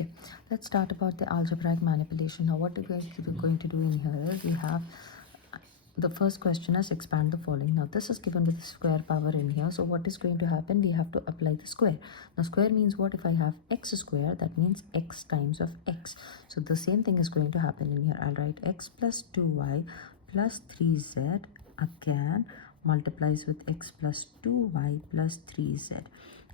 Okay, let's start about the algebraic manipulation. Now what we're going to do in here is we have the first question is expand the following. Now this is given with the square power in here, so what is going to happen, we have to apply the square. Now square means what? If I have x square, that means x times of x. So the same thing is going to happen in here. I'll write x plus 2y plus 3z again multiplies with x plus 2y plus 3z.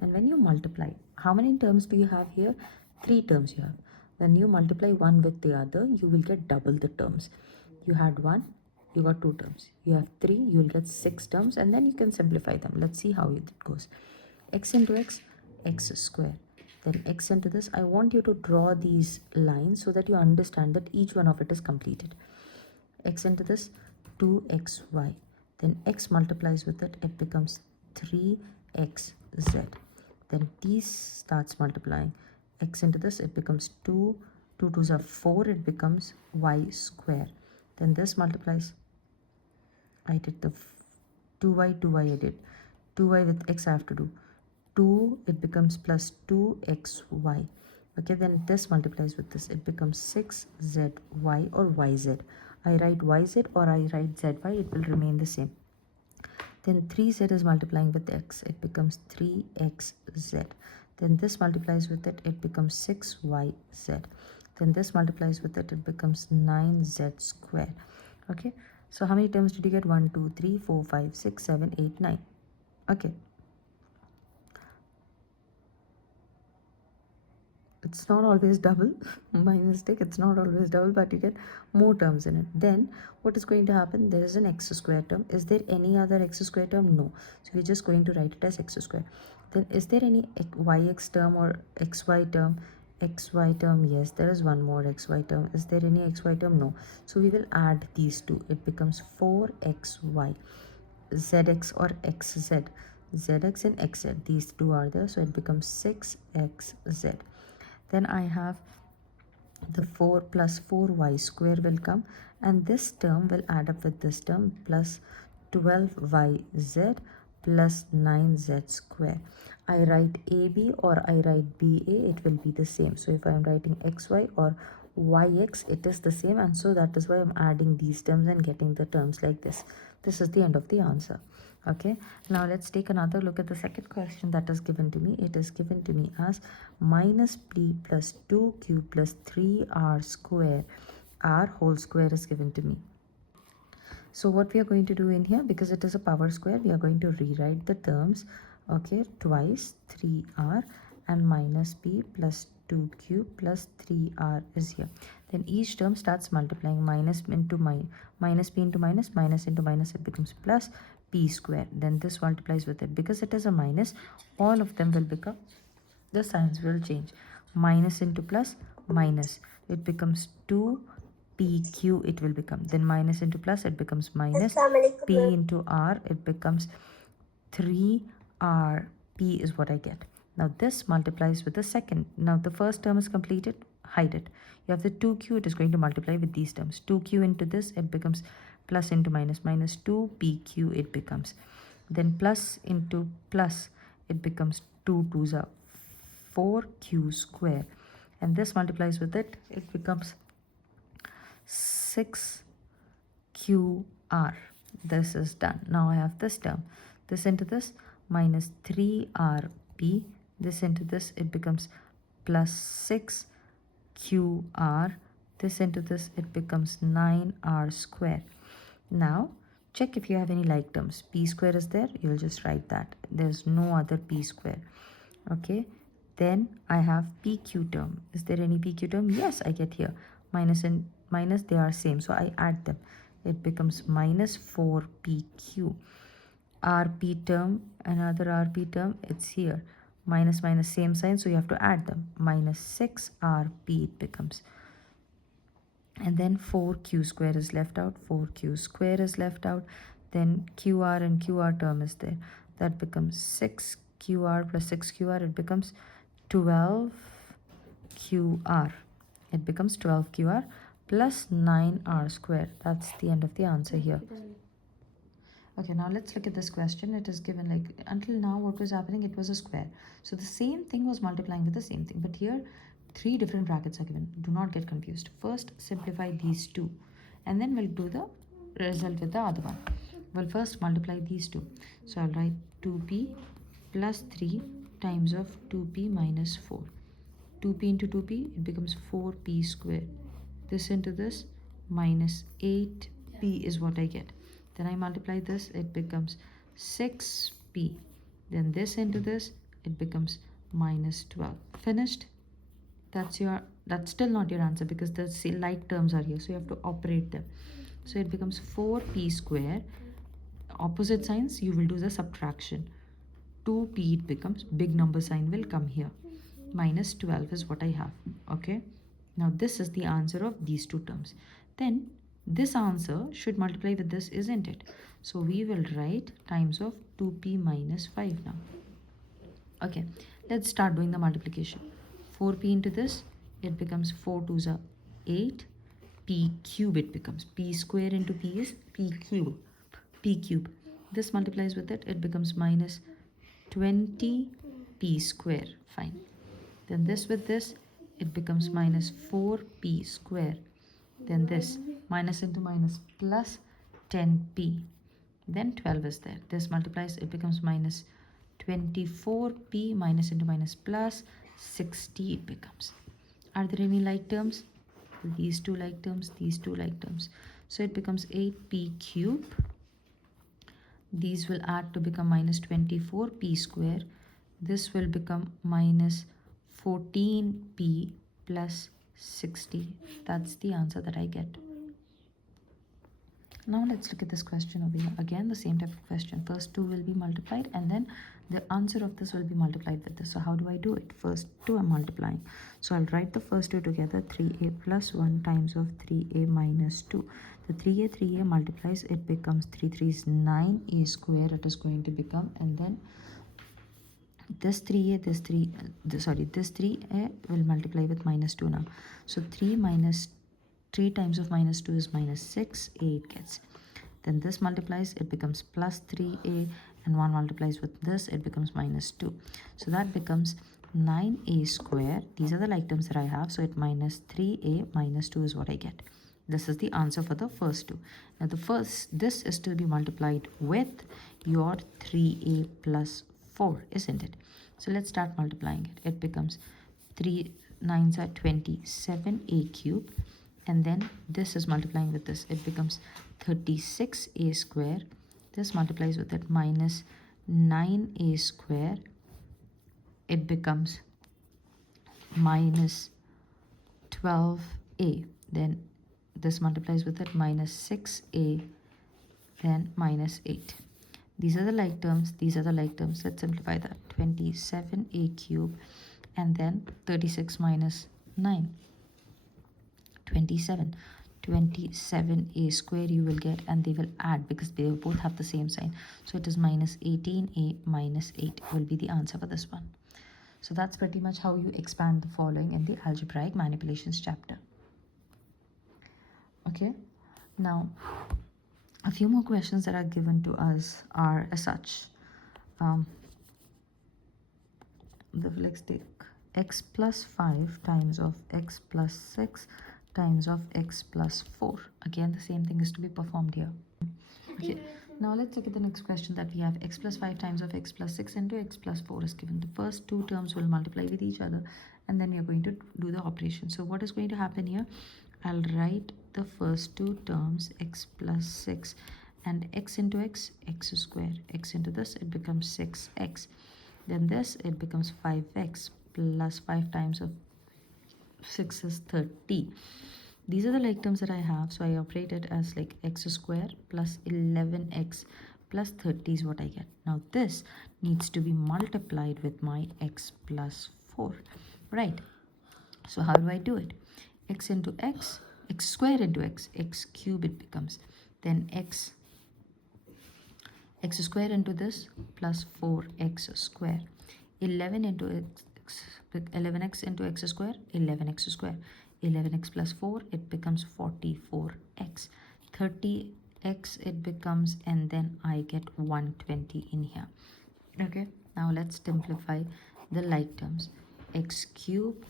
And when you multiply, how many terms do you have here? 3 terms you have. When you multiply one with the other, you will get double the terms. You had 1, you got 2 terms. You have 3, you will get 6 terms, and then you can simplify them. Let's see how it goes. X into x, x square. Then x into this. I want you to draw these lines so that you understand that each one of it is completed. X into this, 2xy. Then x multiplies with it, it becomes 3xz. Then these starts multiplying. X into this, it becomes 2, 2 2s are 4, it becomes y square. Then this multiplies, I did the 2y, 2y I did. 2y with x I have to do. 2, it becomes plus 2xy. Okay, then this multiplies with this. It becomes 6zy or yz. I write yz or I write zy, it will remain the same. Then 3z is multiplying with x. It becomes 3xz. Then this multiplies with it. It becomes 6yz. Then this multiplies with it. It becomes 9z square. Okay. So how many terms did you get? 1, 2, 3, 4, 5, 6, 7, 8, 9. Okay. It's not always double. My mistake. It's not always double, but you get more terms in it. Then what is going to happen? There is an x square term. Is there any other x square term? No. So we're just going to write it as x square. Then is there any yx term or xy term? Xy term, yes, there is one more xy term. Is there any xy term? No. So we will add these two. It becomes 4xy, zx or xz. Zx and xz, these two are there, so it becomes 6xz. Then I have the 4 plus 4y square will come, and this term will add up with this term plus 12yz plus 9z square. I write AB or I write BA, it will be the same. So if I am writing xy or yx, it is the same, and so that is why I'm adding these terms and getting the terms like this. This is the end of the answer. Okay, now let's take another look at the second question that is given to me. It is given to me as minus p plus 2q plus 3r square. R whole square is given to me. So what we are going to do in here, because it is a power square, we are going to rewrite the terms. Okay, twice 3r and minus p plus 2q plus 3r is here. Then each term starts multiplying. Minus into minus p into minus, minus into minus, it becomes plus p square. Then this multiplies with it. Because it is a minus, all of them will become, the signs will change. Minus into plus, minus, it becomes 2pq, it will become. Then minus into plus, it becomes minus. P into r, it becomes 3rp is what I get. Now this multiplies with the second. Now the first term is completed, hide it. You have the 2q, it is going to multiply with these terms. 2q into this, it becomes plus into minus, minus 2pq it becomes. Then plus into plus, it becomes 2 2s are 4q square. And this multiplies with it, it becomes 6qr. This is done. Now I have this term. This into this, minus 3rp. This into this, it becomes plus 6qr. This into this, it becomes 9r square. Now check if you have any like terms. P square is there, you will just write that. There's no other p square. Okay, then I have pq term. Is there any pq term? Yes, I get here. Minus and minus, they are same, so I add them. It becomes minus 4pq. Rp term, another rp term, it's here. Minus minus, same sign, so you have to add them. Minus 6rp it becomes. And then 4q square is left out, 4q square is left out. Then qr and qr term is there. That becomes 6qr plus 6qr, it becomes 12qr. It becomes 12qr plus 9r square. That's the end of the answer here. Okay, now let's look at this question. It is given like, until now what was happening, it was a square. So the same thing was multiplying with the same thing. But here three different brackets are given. Do not get confused. First, simplify these two, and then we'll do the result with the other one. Well, first multiply these two. So I'll write 2p plus 3 times of 2p minus 4. 2p into 2p, it becomes 4p squared. This into this, minus 8p is what I get. Then I multiply this, it becomes 6p. Then this into this, it becomes minus 12. Finished? That's still not your answer because the like terms are here, so you have to operate them. So it becomes 4p square. Opposite signs, you will do the subtraction. 2p, it becomes big number sign will come here. Minus 12 is what I have. Okay, now this is the answer of these two terms. Then this answer should multiply with this, isn't it? So we will write times of 2p minus 5 now. Okay, let's start doing the multiplication. 4p into this, it becomes 4 2s are 8. P cube it becomes. P square into p is p cube. P cube. This multiplies with it, it becomes minus 20p square. Fine. Then this with this, it becomes minus 4p square. Then this, minus into minus, plus 10p. Then 12 is there. This multiplies, it becomes minus 24p, minus into minus, plus 60 it becomes. Are there any like terms? These two like terms, these two like terms. So it becomes 8p cube. These will add to become minus 24p square. This will become minus 14p plus 60. That's the answer that I get. Now let's look at this question over here. Again, the same type of question. First 2 will be multiplied and then the answer of this will be multiplied with this. So how do I do it? First 2 I'm multiplying. So I'll write the first two together. 3a plus 1 times of 3a minus 2. The 3a multiplies. It becomes 3 3 is 9a square. It is going to become, and then this 3a, this 3a will multiply with minus 2 now. So 3 times of minus 2 is minus 6a it gets. Then this multiplies, it becomes plus 3a, and 1 multiplies with this, it becomes minus 2. So that becomes 9a square. These are the like terms that I have. So it minus 3a minus 2 is what I get. This is the answer for the first two. Now this is to be multiplied with your 3a plus 4, isn't it? So let's start multiplying it. It becomes 3 9s are 27a cube, and then this is multiplying with this. It becomes 36a square. This multiplies with it, minus 9a square. It becomes minus 12a. Then this multiplies with it, minus 6a, then minus 8. These are the like terms, these are the like terms. Let's simplify that. 27a cube, and then 36 minus 9. 27a square you will get, and they will add because they both have the same sign. So it is minus 18a minus 8 will be the answer for this one. So that's pretty much how you expand the following in the algebraic manipulations chapter. Okay, now a few more questions that are given to us are as such. Let's take x plus 5 times of x plus 6 times of x plus 4. Again, the same thing is to be performed here. Okay, now let's look at the next question that we have. X plus 5 times of x plus 6 into x plus 4 is given. The first two terms will multiply with each other, and then we are going to do the operation. So what is going to happen here? I'll write the first two terms, x plus 6, and x into x, x square. X into this, it becomes 6x. Then this, it becomes 5x plus 5 times of 6 is 30. These are the like terms that I have, so I operate it as like x square plus 11x plus 30 is what I get. Now this needs to be multiplied with my x plus 4, right? So how do I do it? X into x, x square into x, x cube it becomes. Then x square into this plus 4x square. 11 into x, 11x into x square, 11x square. 11x plus 4, it becomes 44x. 30x it becomes, and then I get 120 in here. Okay, now let's simplify the like terms. X cube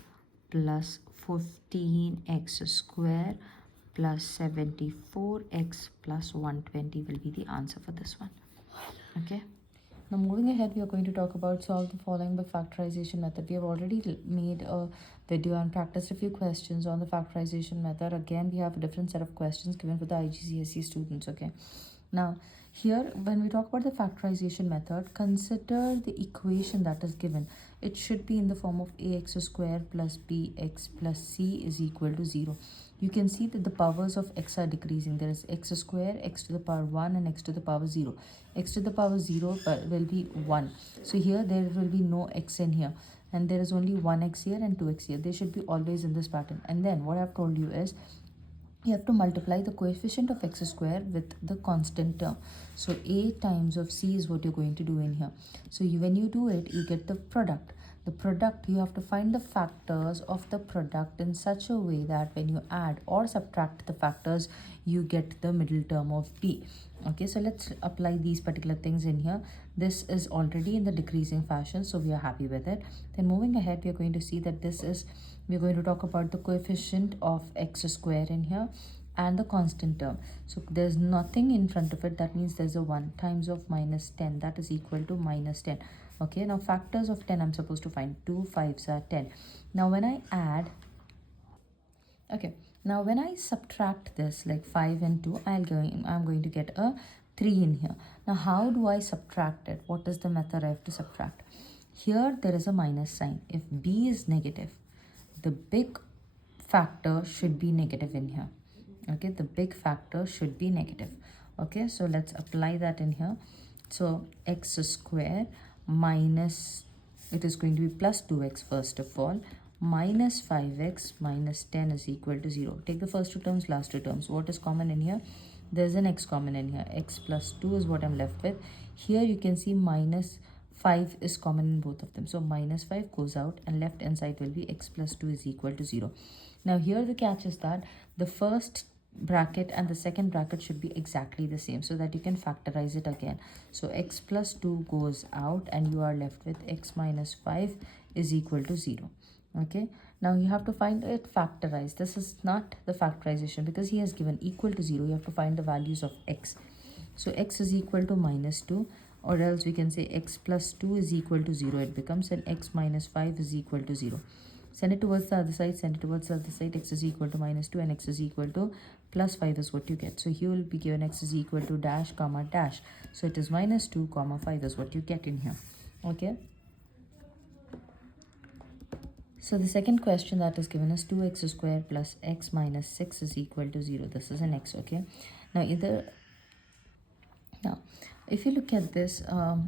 plus 15x square plus 74x plus 120 will be the answer for this one. Okay. Now moving ahead, we are going to talk about solve the following by factorization method. We have already made a video and practiced a few questions on the factorization method. Again, we have a different set of questions given for the IGCSE students. Okay. Now here, when we talk about the factorization method, consider the equation that is given. It should be in the form of ax square plus bx plus c is equal to 0. You can see that the powers of x are decreasing. There is x square, x to the power 1 and x to the power 0. X to the power 0 will be 1. So here there will be no x in here. And there is only 1x here and 2x here. They should be always in this pattern. And then what I've told you is, you have to multiply the coefficient of x square with the constant term. So a times of c is what you're going to do in here. So when you do it, you get the product. The product, you have to find the factors of the product in such a way that when you add or subtract the factors, you get the middle term of b. Okay, so let's apply these particular things in here. This is already in the decreasing fashion, so we are happy with it. Then moving ahead, we are going to see that we're going to talk about the coefficient of x square in here and the constant term. So there's nothing in front of it. That means there's a 1 times of minus 10. That is equal to minus 10. Okay, now factors of 10 I'm supposed to find. 2 5s are 10. Now when I add, okay, now when I subtract this, like 5 and 2, I'm going to get a 3 in here. Now how do I subtract it? What is the method I have to subtract? Here there is a minus sign. If b is negative, the big factor should be negative in here. Okay, the big factor should be negative. Okay, so let's apply that in here. So x square minus, it is going to be plus 2x first of all, minus 5x minus 10 is equal to 0. Take the first two terms, last two terms. What is common in here? There's an x common in here. X plus 2 is what I'm left with. Here you can see minus 5 is common in both of them. So minus 5 goes out and left hand side will be x plus 2 is equal to 0. Now here the catch is that the first bracket and the second bracket should be exactly the same so that you can factorize it again. So x plus 2 goes out and you are left with x minus 5 is equal to 0. Okay, now you have to find it factorized. This is not the factorization because he has given equal to 0. You have to find the values of x. So x is equal to minus 2, or else we can say x plus 2 is equal to 0. It becomes an x minus 5 is equal to 0. Send it towards the other side, send it towards the other side. X is equal to minus 2 and x is equal to plus 5 is what you get. So here will be given x is equal to dash comma dash. So it is minus 2 comma 5 is what you get in here. Okay. So the second question that is given is 2x square plus x minus 6 is equal to 0. This is an x. Okay. Now, if you look at this,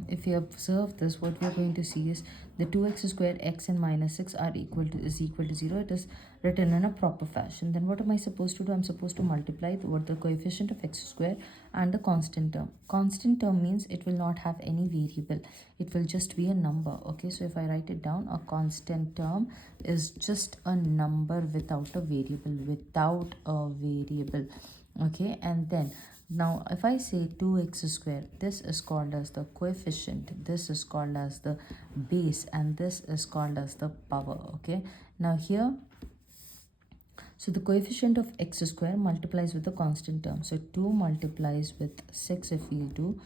if you observe this, what we are going to see is the 2x square, x and minus 6 are equal to 0. It is written in a proper fashion. Then what am I supposed to do? I'm supposed to multiply the coefficient of x square and the constant term. Constant term means it will not have any variable. It will just be a number. Okay, so if I write it down, a constant term is just a number without a variable. Okay, and then now if I say 2x square, this is called as the coefficient, this is called as the base, and this is called as the power. Okay, now here, so the coefficient of x square multiplies with the constant term. So 2 multiplies with 6. If we do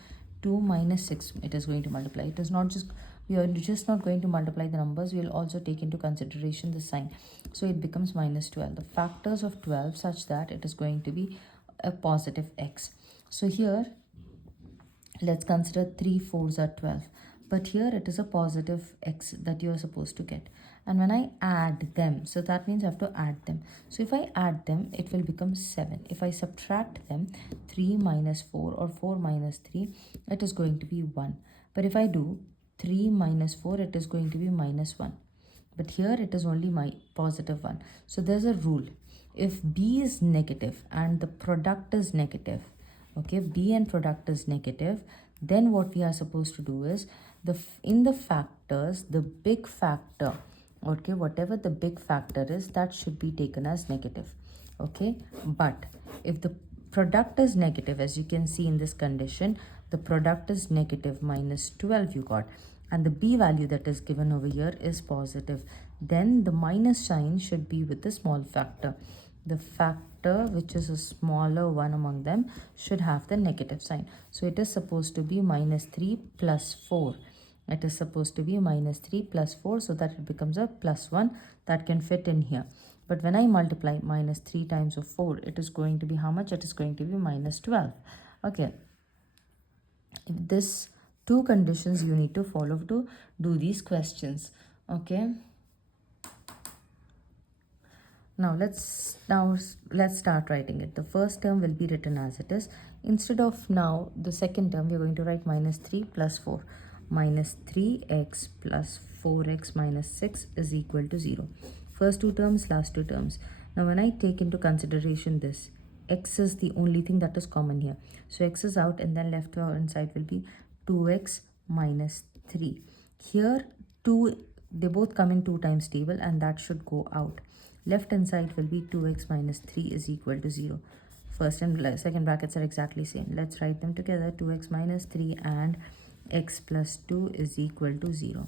2 minus 6, it is going to multiply. It is not just, we are just not going to multiply the numbers, we will also take into consideration the sign. So it becomes minus 12. The factors of 12 such that it is going to be a positive x. So here let's consider 3 4s are 12, but here it is a positive x that you are supposed to get. And when I add them, so that means I have to add them. So if I add them, it will become 7. If I subtract them, 3 minus 4 or 4 minus 3, it is going to be 1. But if I do 3 minus 4, it is going to be minus 1. But here it is only my positive 1. So there's a rule. If b is negative and the product is negative, okay, b and product is negative, then what we are supposed to do is, in the factors, the big factor, okay, whatever the big factor is, that should be taken as negative. Okay, but if the product is negative, as you can see in this condition, the product is negative minus 12 you got, and the b value that is given over here is positive, then the minus sign should be with the small factor. The factor which is a smaller one among them should have the negative sign. So it is supposed to be minus 3 plus 4. It is supposed to be minus 3 plus 4, so that it becomes a plus 1 that can fit in here. But when I multiply minus 3 times of 4, it is going to be how much? It is going to be minus 12. Okay. This two conditions you need to follow to do these questions. Okay. Now let's start writing it. The first term will be written as it is. Instead of now the second term, we are going to write minus 3 plus 4. Minus 3x plus 4x minus 6 is equal to 0. First two terms, last two terms. Now when I take into consideration this, x is the only thing that is common here. So x is out, and then left hand side will be 2x minus 3. Here 2, they both come in 2 times table, and that should go out. Left hand side will be 2x minus 3 is equal to 0. First and second brackets are exactly same. Let's write them together. 2x minus 3 and x plus 2 is equal to 0.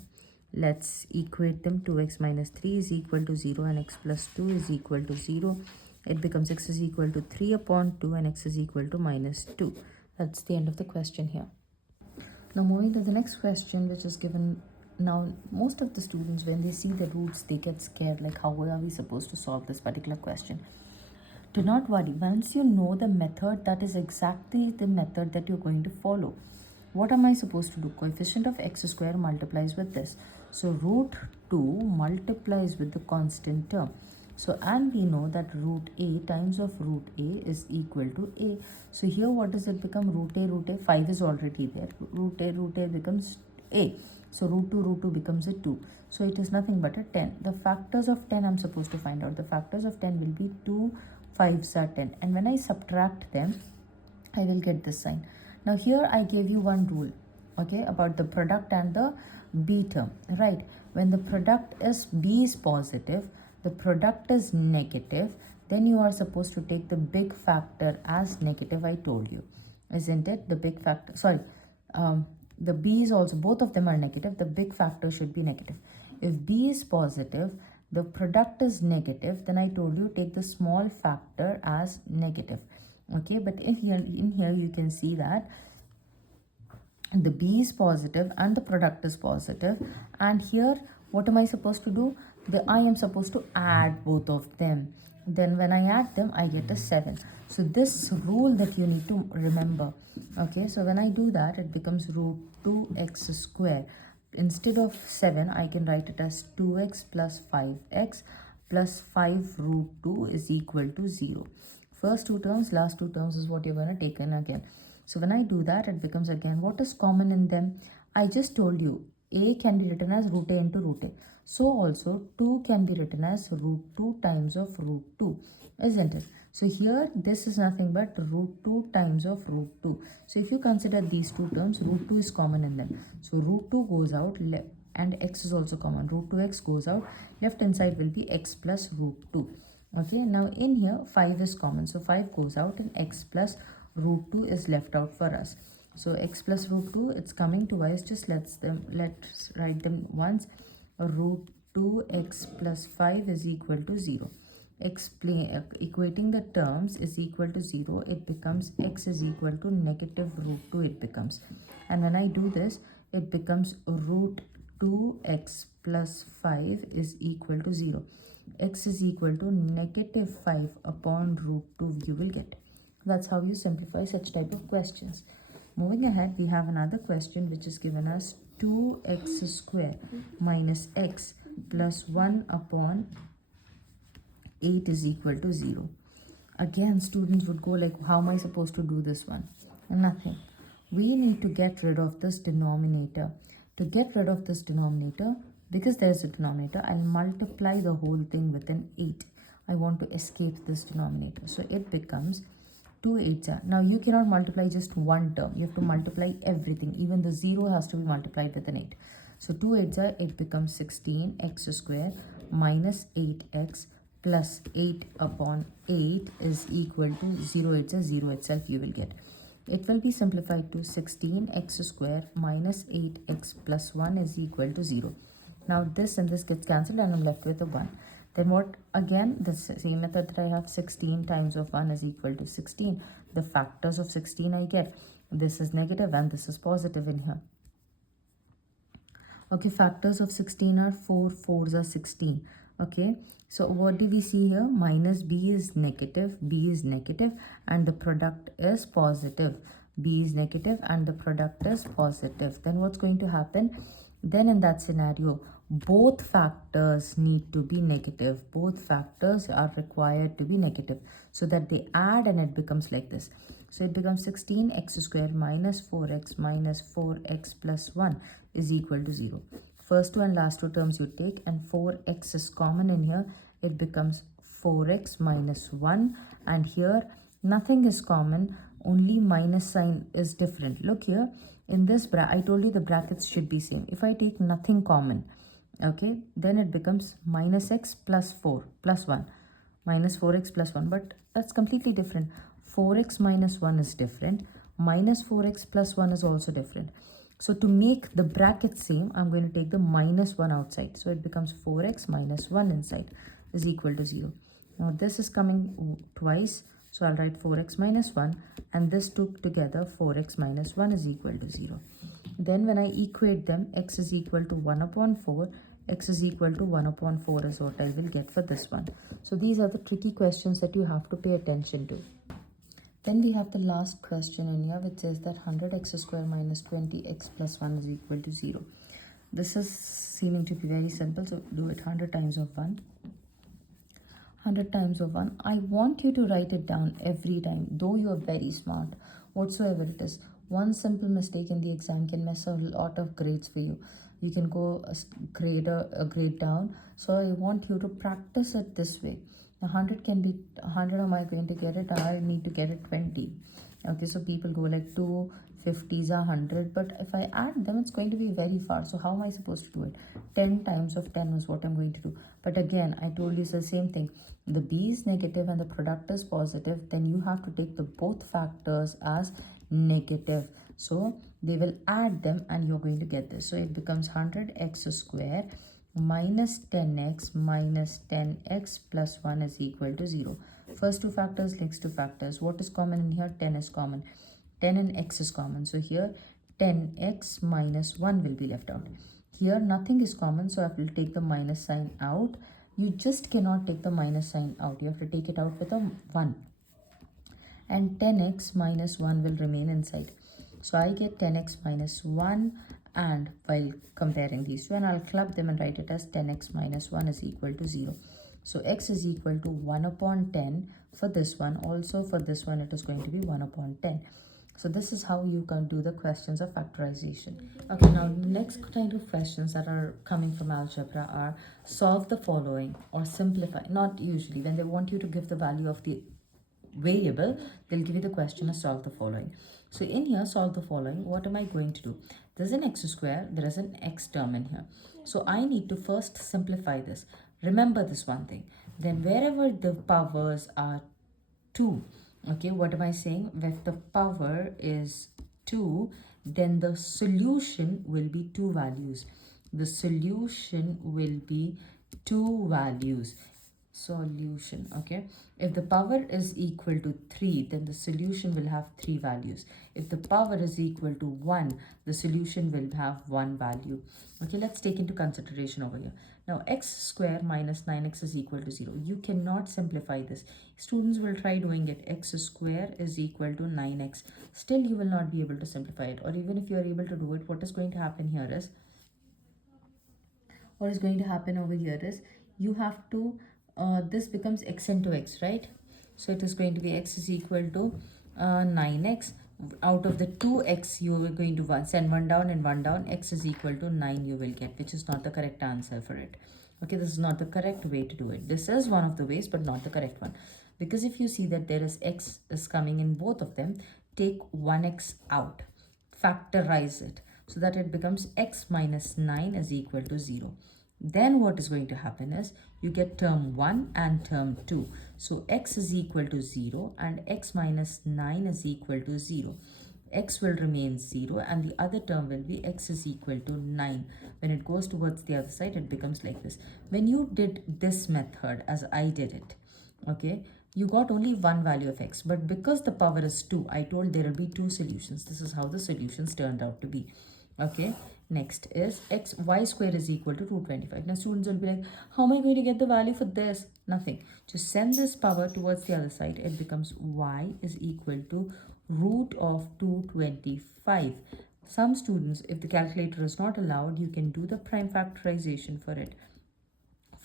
Let's equate them. 2x minus 3 is equal to 0 and x plus 2 is equal to 0. It becomes x is equal to 3 upon 2 and x is equal to minus 2. That's the end of the question here. Now moving to the next question, which is given. Now most of the students, when they see the roots, they get scared, like how are we supposed to solve this particular question? Do not worry. Once you know the method, that is exactly the method that you're going to follow. What am I supposed to do? Coefficient of x square multiplies with this. So root 2 multiplies with the constant term. So, and we know that root a times of root a is equal to a. So here what does it become? Root a, 5 is already there. Root a becomes a. So root 2 becomes a 2. So it is nothing but a 10. The factors of 10 I'm supposed to find out. The factors of 10 will be 2, 5s are 10. And when I subtract them, I will get this sign. Now here I gave you one rule, okay, about the product and the b term, right? When the product is b is positive, the product is negative, then you are supposed to take the big factor as negative, I told you, isn't it? The big factor, sorry, the b is also, both of them are negative, the big factor should be negative. If b is positive, the product is negative, then I told you take the small factor as negative. Okay, but in here you can see that the b is positive and the product is positive, and here what am I supposed to do? I am supposed to add both of them. Then when I add them, I get a 7. So this rule that you need to remember. Okay, so when I do that, it becomes root 2x square. Instead of 7, I can write it as 2x plus 5x plus 5 root 2 is equal to 0. First two terms, last two terms is what you're going to take in again. So when I do that, it becomes again, what is common in them? I just told you, a can be written as root a into root a. So also 2 can be written as root 2 times of root 2, isn't it? So here this is nothing but root 2 times of root 2. So if you consider these two terms, root 2 is common in them. So root 2 goes out and x is also common. Root 2x goes out. Left hand side will be x plus root 2. Okay, now in here 5 is common. So 5 goes out and x plus root 2 is left out for us. So x plus root 2, it's coming twice. Just let's write them once. Root 2x plus 5 is equal to 0. Equating the terms is equal to 0. It becomes x is equal to negative root 2 it becomes. And when I do this, it becomes root 2x plus 5 is equal to 0. X is equal to negative 5 upon root 2 you will get. That's how you simplify such type of questions. Moving ahead, we have another question which is given as 2x square minus x plus 1 upon 8 is equal to 0. Again, students would go like, how am I supposed to do this one? Nothing. We need to get rid of this denominator. To get rid of this denominator, because there is a denominator, I'll multiply the whole thing with an 8. I want to escape this denominator. So it becomes 2 8s are. Now you cannot multiply just one term. You have to multiply everything. Even the 0 has to be multiplied with an 8. So 2 8s are, it becomes 16x square minus 8x plus 8 upon 8 is equal to 0 8s are 0 itself you will get. It will be simplified to 16x square minus 8x plus 1 is equal to 0. Now this and this gets cancelled and I'm left with a 1. Then what, again, the same method that I have, 16 times of 1 is equal to 16. The factors of 16 I get. This is negative and this is positive in here. Okay, factors of 16 are 4, 4s are 16. Okay, so what do we see here? Minus b is negative, and the product is positive. B is negative and the product is positive. Then what's going to happen? Then in that scenario, both factors need to be negative. Both factors are required to be negative so that they add and it becomes like this. So it becomes 16x squared minus 4x plus 1 is equal to 0. First two and last two terms you take, and 4x is common in here. It becomes 4x minus 1, and here nothing is common, only minus sign is different. Look here, in this I told you the brackets should be same. If I take nothing common, okay, then it becomes minus x plus 4 plus 1, minus 4x plus 1, but that's completely different. 4x minus 1 is different, minus 4x plus 1 is also different. So to make the bracket same, I'm going to take the minus 1 outside. So it becomes 4x minus 1 inside is equal to 0. Now this is coming twice. So I'll write 4x minus 1, and this two together, 4x minus 1 is equal to 0. Then when I equate them, x is equal to 1 upon 4, x is equal to 1 upon 4 is what I will get for this one. So these are the tricky questions that you have to pay attention to. Then we have the last question in here, which says that 100x squared minus 20x plus 1 is equal to 0. This is seeming to be very simple, so do it 100 times of 1. 100 times of 1. I want you to write it down every time, though you are very smart, whatsoever it is. One simple mistake in the exam can mess a lot of grades for you. You can go a grade down. So I want you to practice it this way. 100 can be 100. Am I going to get it? I need to get it 20. Okay, so people go like 250s are 100, but if I add them, it's going to be very far. So how am I supposed to do it? 10 times of 10 is what I'm going to do. But again, I told you it's the same thing. The b is negative and the product is positive. Then you have to take the both factors as negative. So they will add them and you're going to get this. So it becomes 100x squared minus 10x minus 10x plus 1 is equal to 0. First two factors, next two factors. What is common in here? 10 is common. 10 and x is common. So here 10x minus 1 will be left out. Here nothing is common, so I will take the minus sign out. You just cannot take the minus sign out. You have to take it out with a 1. And 10x minus 1 will remain inside. So I get 10x minus 1, and while comparing these two, and I'll club them and write it as 10x minus 1 is equal to 0. So x is equal to 1 upon 10 for this one. Also for this one, it is going to be 1 upon 10. So this is how you can do the questions of factorization. Okay, now the next kind of questions that are coming from algebra are solve the following or simplify. Not usually. When they want you to give the value of the variable, they'll give you the question of solve the following. So in here, solve the following. What am I going to do? There's an x squared, there is an x term in here. So I need to first simplify this. Remember this one thing. Then wherever the powers are 2, okay, what am I saying? If the power is 2, then the solution will be 2 values. The solution will be 2 values. Solution, okay. If the power is equal to 3, then the solution will have 3 values. If the power is equal to 1, the solution will have 1 value. Okay, let's take into consideration over here. Now x squared minus 9x is equal to 0. You cannot simplify this. Students will try doing it. X squared is equal to 9x. Still you will not be able to simplify it. Or even if you are able to do it, what is going to happen here is, you have to this becomes x into x, right? So it is going to be x is equal to 9x. Out of the 2x, you are going to send one down and one down. X is equal to 9 you will get, which is not the correct answer for it. Okay, this is not the correct way to do it. This is one of the ways, but not the correct one. Because if you see that there is x is coming in both of them, take 1x out. Factorize it so that it becomes x minus 9 is equal to 0. Then what is going to happen is you get term 1 and term 2. So x is equal to 0 and x minus 9 is equal to 0. x will remain 0 and the other term will be x is equal to 9. When it goes towards the other side, it becomes like this. When you did this method as I did it, okay, you got only one value of x, but because the power is 2, I told there will be two solutions. This is how the solutions turned out to be. Okay, next is y square is equal to root 25. Now students will be like, how am I going to get the value for this? Nothing. Just send this power towards the other side. It becomes y is equal to root of 225. Some students, if the calculator is not allowed, you can do the prime factorization for it.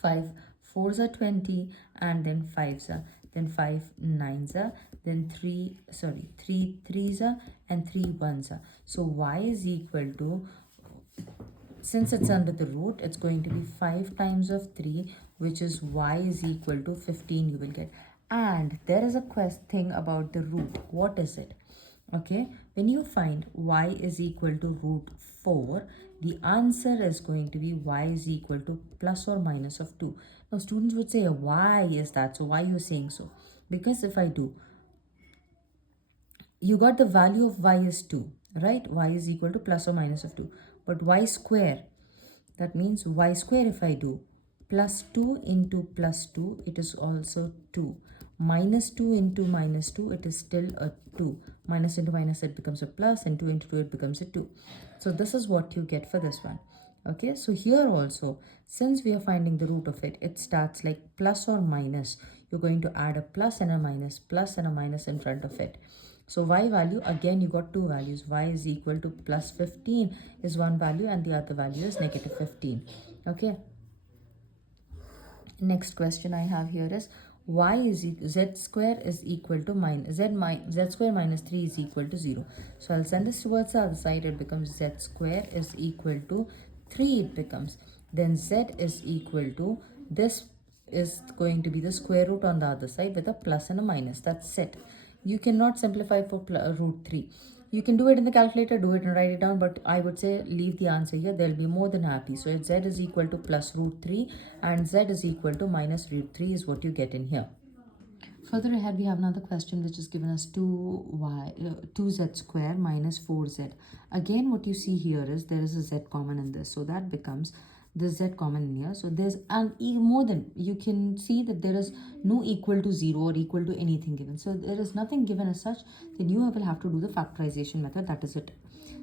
5 4s are 20 and then 5s are, then 5 9s are, then 3 3s are and 3 1s are. So y is equal to, since it's under the root, it's going to be 5 times of 3, which is y is equal to 15 you will get. And there is a thing about the root. What is it? Okay, when you find y is equal to root 4, the answer is going to be y is equal to plus or minus of 2. Now students would say, why is that? So why are you saying so? Because if I do, you got the value of y is 2, right? Y is equal to plus or minus of 2. But y square, that means y square, if I do plus 2 into plus 2, it is also 2. Minus 2 into minus 2, it is still a 2. Minus into minus, it becomes a plus, and 2 into 2, it becomes a 2. So this is what you get for this one. Okay, so here also, since we are finding the root of it, it starts like plus or minus. You're going to add a plus and a minus in front of it. So y value, again you got two values. Y is equal to plus 15 is one value and the other value is negative 15. Okay. Next question I have here is y is z square is equal to z square minus 3 is equal to 0. So I'll send this towards the other side. It becomes z square is equal to 3. It becomes, then z is equal to, this is going to be the square root on the other side with a plus and a minus. That's it. You cannot simplify for root 3. You can do it in the calculator, do it and write it down, but I would say leave the answer here. They'll be more than happy. So it's z is equal to plus root 3 and z is equal to minus root 3 is what you get in here. Further ahead, we have another question which is given us 2z square minus 4z. Again, what you see here is there is a z common in this. So that becomes this z common in here. So there's an more than, you can see that there is no equal to 0 or equal to anything given. So there is nothing given as such. Then you will have to do the factorization method. That is it.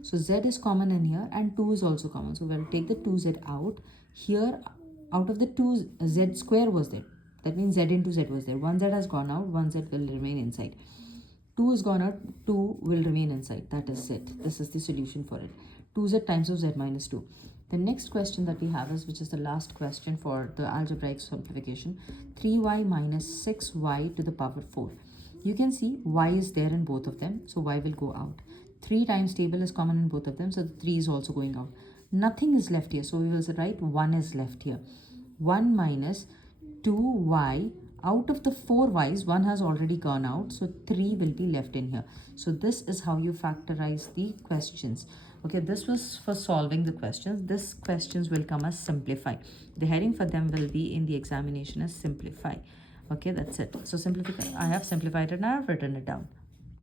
So z is common in here and 2 is also common. So we'll take the 2z out. Here, out of the 2, z square was there. That means z into z was there. One z has gone out, one z will remain inside. 2 is gone out, 2 will remain inside. That is it. This is the solution for it. 2z times of z minus 2. The next question that we have is, which is the last question for the algebraic simplification, 3y minus 6y to the power 4. You can see y is there in both of them, so y will go out. 3 times table is common in both of them, so the 3 is also going out. Nothing is left here, so we will write 1 is left here. 1 minus 2y, out of the 4 y's, 1 has already gone out, so 3 will be left in here. So this is how you factorize the questions. Okay, this was for solving the questions. This questions will come as simplify. The heading for them will be in the examination as simplify. Okay, that's it. So simplify, I have simplified it and I have written it down.